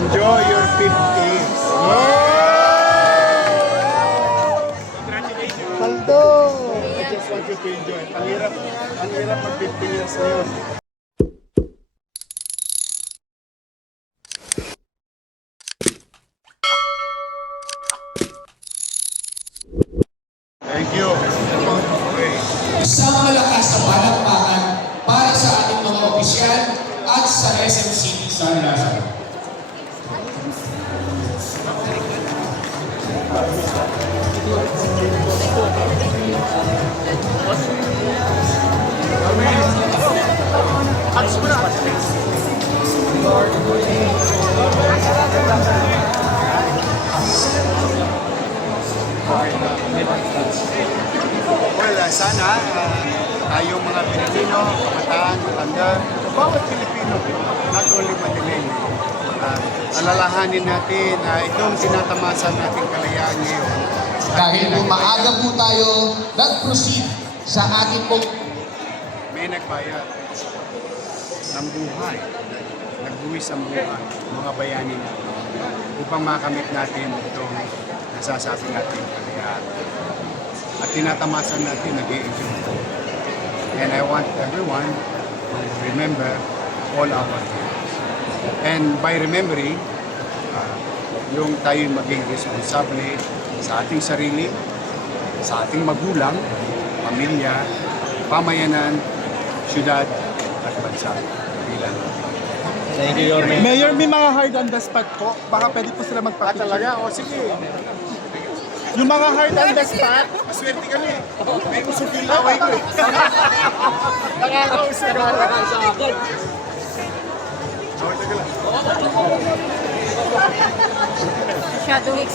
Enjoy your 50s. Congratulations. Saldo! I just want you to enjoy. Ang hirap mag 50 years ngayon. Thank you. Okay. Isang malakas na palakpakan para sa ating mga opisyal at sa SMC San Lazaro. Well, sana tayong mga Pilipino, kabataan, matanda, bawat Pilipino, not only Manila, alalahanin natin itong tinatamasan nating kalayaan ngayon. Dahil po maaga po tayo nag-proceed sa ating pong May nagbayad ng buhay, nagbuwis ang buhay, mga bayani natin, upang makamit natin itong nasasabi natin kalayaan. At tinatamasan natin, nag-i-enjoy. And I want everyone to remember all our years. And by remembering, yung tayo maging responsable sa ating sarili, sa ating magulang, pamilya, pamayanan, syudad at bansa. Bilang. Thank you, Yorme. Mayor, may mga hard on the spot po. Baka pwede po sila magpapicture. Talaga? O sige. Yung mga hard on the spot, Maswerte kami. May usog yung laway ko eh. Nakakausap ka sa akin. Teka lang. Shadow X.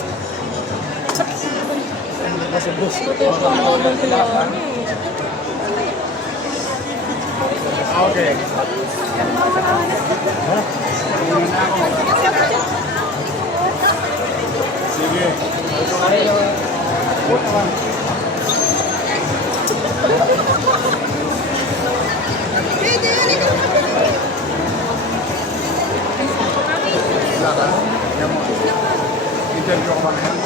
Okay. Sige. Interview ko ba ngayon?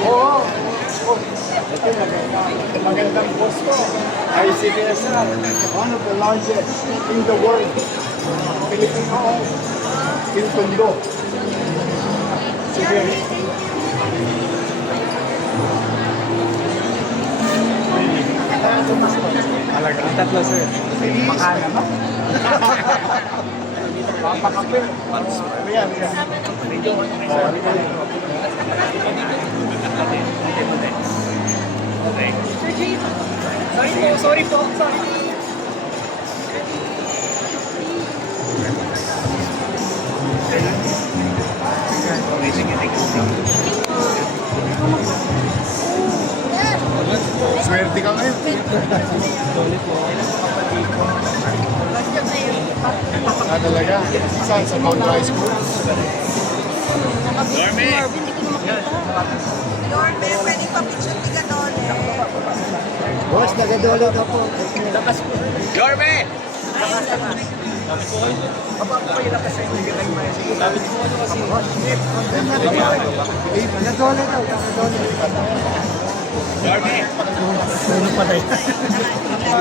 Oo. Magandang boss ko. ICBSR, one of the largest in the world. Filipino in Tondo. Sige. Talaga? Ang tatlo, sir. Makana ba? Papakapil. Ayan, ayan. sorry po. Swerte ka ngayon. Talaga? Saan? Sa Mount High School? Norme, pwede pa picture ni Ganon eh. Boss, nagadolo ka po. Nagadolo daw, nagadolo.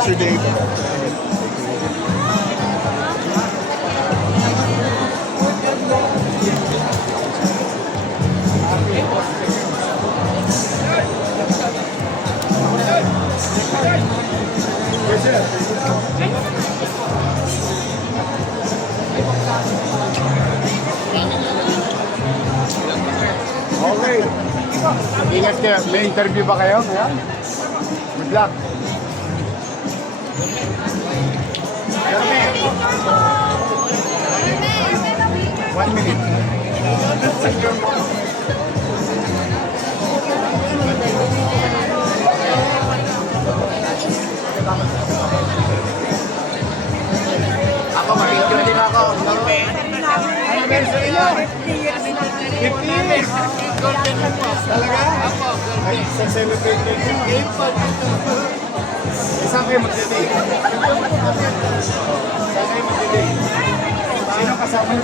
Sir Dave. Yes, sir. Okay. Ingat kayo. May interview ba kayo? Ayan. Good luck. One minute. Ako, mag-picture din ako. Anniversary na. 50. Talaga? Ako. Ay, sa celebrate nyo. Saan kayo magdidig? Saan kayo magdidig? Sino kasama niyo?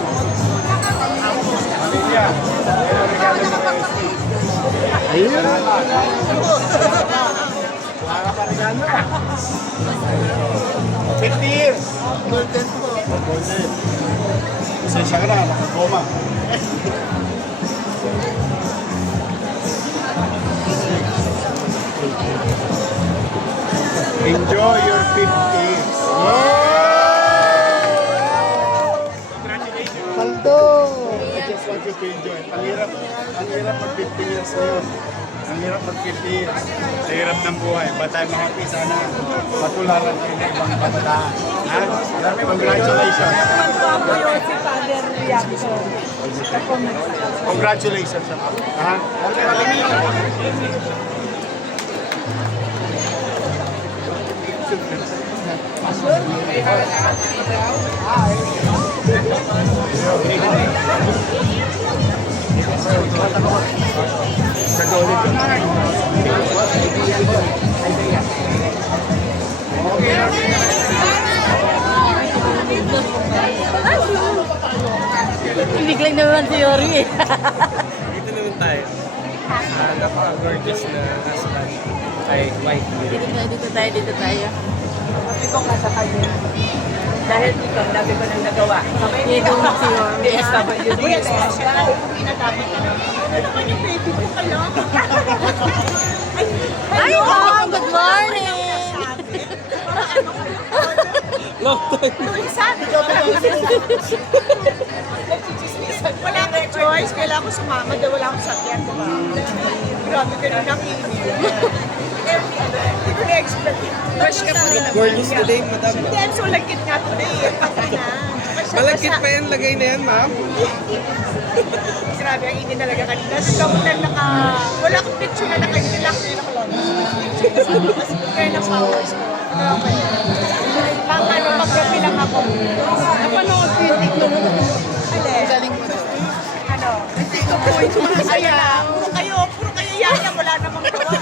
Pamilya. Pero regalo mo kayo. Ayun. Wala pa regalo. 50 years. Golden po. Golden. Pasensya ka na, nakagoma. Enjoy your 50s. Congratulations. Saldo! I just want you to enjoy. Ang hirap mag 50 years ngayon. Ang hirap mag 50 years. Sa hirap ng buhay. Ba tayo mahappy sana matularan tayo ng ibang kabataan. Ha? Congratulations. Si Father Reactor. Congratulations. Ha? Biglang naman si Yori eh. Dito naman tayo. Napaka-gorgeous na husband ay wife. Dito tayo. Sabi ko nga sa kanya. Dahil dito, dami ko nang nagawa. Dito si Yori. Ano naman yung baby ko kayo? Ay, mom! Good morning! Long time. Wala akong choice. Kailangan ko sumama dahil wala akong sakyan. Diba? Grabe ka nung nakinig. Hindi ko na-expect. Rush ka pa rin. Gorgeous today, madam. Hindi, so lagkit nga today. Malagkit pa yan, lagay na yan, ma'am. Grabe, ang init talaga kanina. Kamunan wala akong picture na naka-relax na naka-launch. Kaya ng powers ko. Okay. Pag-gabi lang ako. Napanood ko yung TikTok ko. Galing mo na. Ano? TikTok ko. Ayan. Puro kayo yaya. Wala namang gawa.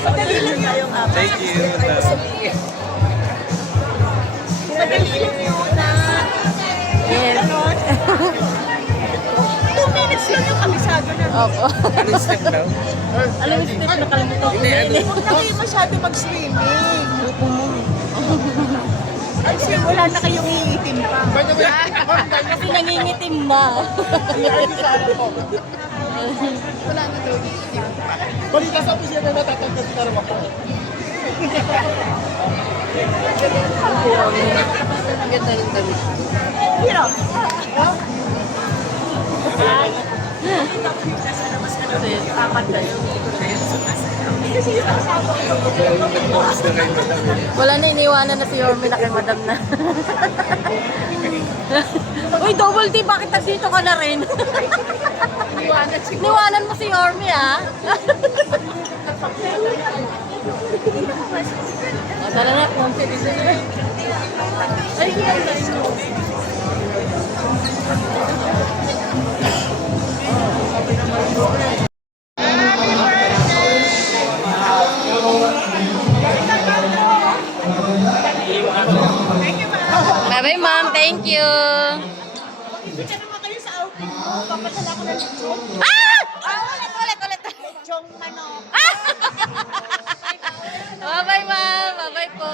Madali lang yung Thank you, madam. Madali lang yun na. Ganon. 2 minutes lang yung kabisado na. Opo. Anong step daw? Alam mo, step na kalimutan ko. Huwag na kayo masyado mag-swimming. Kasi wala na kayong iitim pa. Kasi nangingitim na. Balita sa opisina na natatanggal si Karama ko. Ang ganda rin damit. Hirap. Wala na, iniwanan na si Yorme na kay madam na. Uy, double D, bakit nandito ka na rin? Niwanan mo si Yorme, ah. O, tara na. Ay, bye-bye, ma'am. Thank you. Hindi ka naman kayo sa outfit mo. Papadala ko na lechon. Ulit. Lechong manok. Bye-bye, ma'am. Bye-bye po.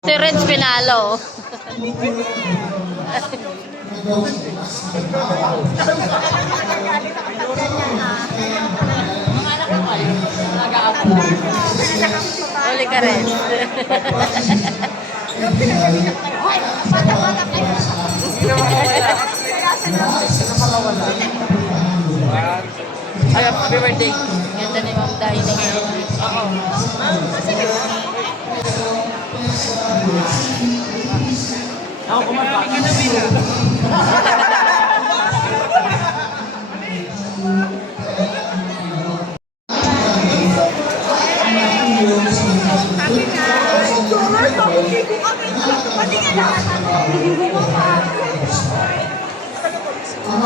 Si Renz Pinalo. Uli ka rin. Ay, happy birthday. Ganda ni Ma'am Dining. Oo.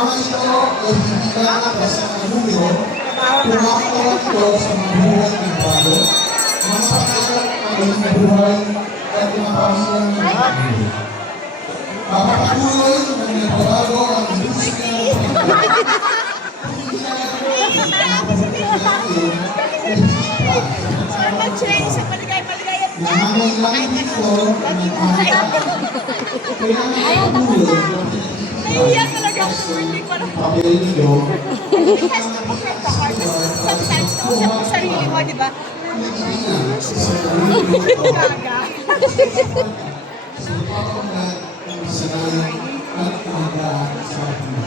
mga ito ay hindi lamang basta anumero, tumakulat ito sa mga buhay ng bago, mga pangarap ang maging buhay at mga pamilyang nagpapatuloy. Papapatuloy ng nagbabago ang musika ng Mag-share sa maligay-maligay at nangangailangan ito ng kailangan patuloy naiiyak talaga ako sa birthday ko. papel ninyo Because napakanta ka. Sometimes, nausap mo sarili mo, di ba? Gaga. sa pagpapagat ng kasalanan at panggaan sa buhay.